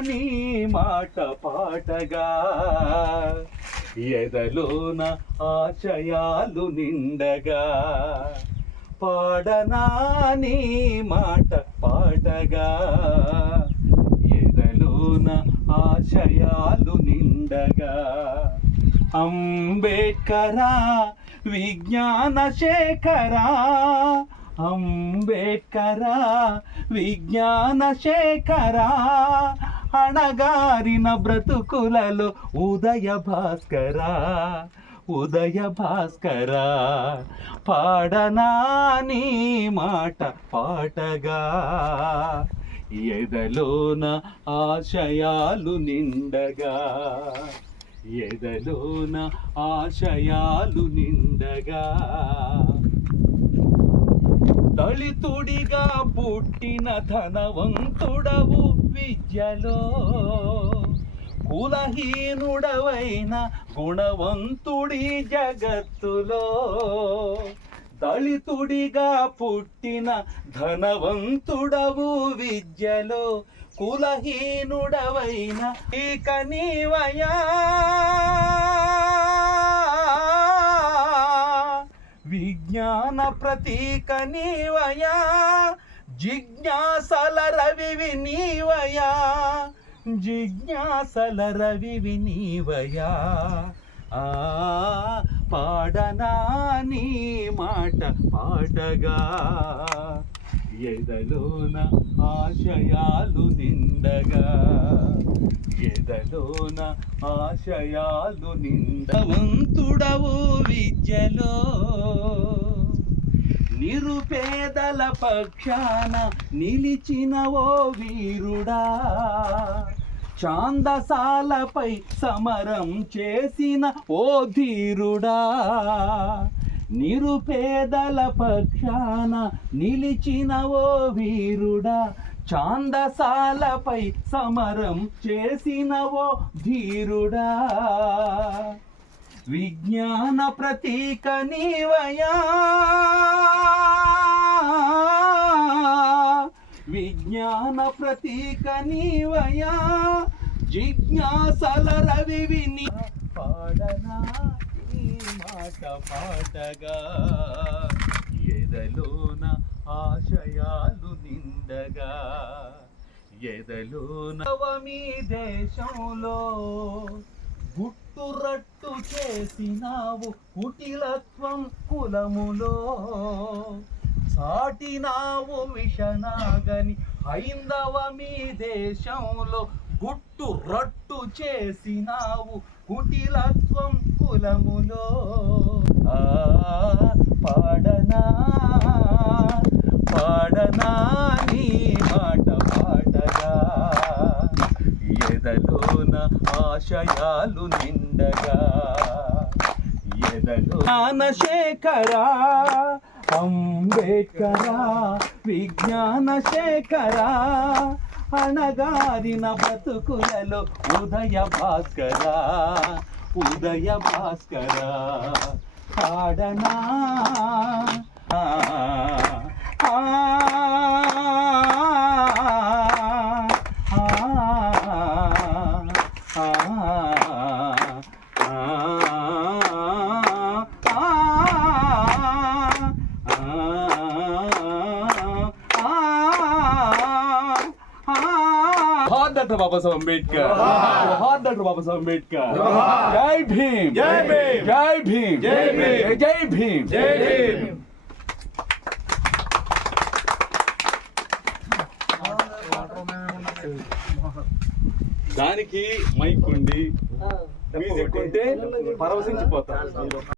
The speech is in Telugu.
నీ మాట పాటగా ఎదలోన ఆశయాలు నిండగా పాడనా నీ మాట పాటగా ఎదలోన ఆశయాలు నిండగా అంబేడ్కరా విజ్ఞాన శేఖరా అంబేడ్కరా విజ్ఞాన శేఖరా అణగారిన బ్రతుకులలో ఉదయ భాస్కరా ఉదయ భాస్కరా పాడనా నీ మాట పాటగా ఎదలోన ఆశయాలు నిండగా ఎదలోన ఆశయాలు నిండగా దళితుడిగా పుట్టిన ధనవంతుడవు విద్యలో కులహీనుడవైన గుణవంతుడి జగత్తులో దళితుడిగా పుట్టిన ధనవంతుడవు విద్యలో కులహీనుడవైన ఇక నీవయా విజ్ఞాన ప్రతీక నీవయా జిజ్ఞాసల రవివి నీవయా జిజ్ఞాసల రవివి నీవయా పాడనా నీ మాట పాటగా ఎదలోన ఆశయాలు నిండగా ఎదలోన ఆశయాలు నిండవంతుడవు విద్యలో నిరుపేదల పక్షాన నిలిచిన ఓ వీరుడా ఛాందసాలపై సమరం చేసిన ఓ ధీరుడా నిరుపేదల పక్షాన నిలిచిన ఓ వీరుడా ఛాందసాలపై సమరం చేసిన ఓ ధీరుడా విజ్ఞాన ప్రతీక నీవయా విజ్ఞాన ప్రతీక నీవయా జిజ్ఞాసల రవివి నీ పాడనా నీ మాట పాటగా ఎదలోన ఆశయాలు నిండగా ఎదలోన మీ దేశంలో గుట్టురట్టు చేసినావు కుటిలత్వం కులములో సాటినావు విషనాగని హైందవ మీ దేశంలో గుట్టు రట్టు చేసినావు కుటిలత్వం కులములో పాడనా పాడనా నీ మాట పాటగా ఎదలోన ఆశయాలు నిండగా ఎదలో జ్ఞానశేఖరా అంబేడ్కరా విజ్ఞాన శేఖరా అణగారిన బ్రతుకులలో ఉదయ భాస్కరా ఉదయ భాస్కరా పాడనా Dr. Baba Saheb Ambedkar. Dr. Baba Saheb Ambedkar. Jai Bhim. Jai Bhim. Jai Bhim. Jai Bhim. Jai Bhim. Jai Bhim. దానికి మైక్ ఉండి మ్యూజిక్ ఉంటే పరవశించిపోతారు.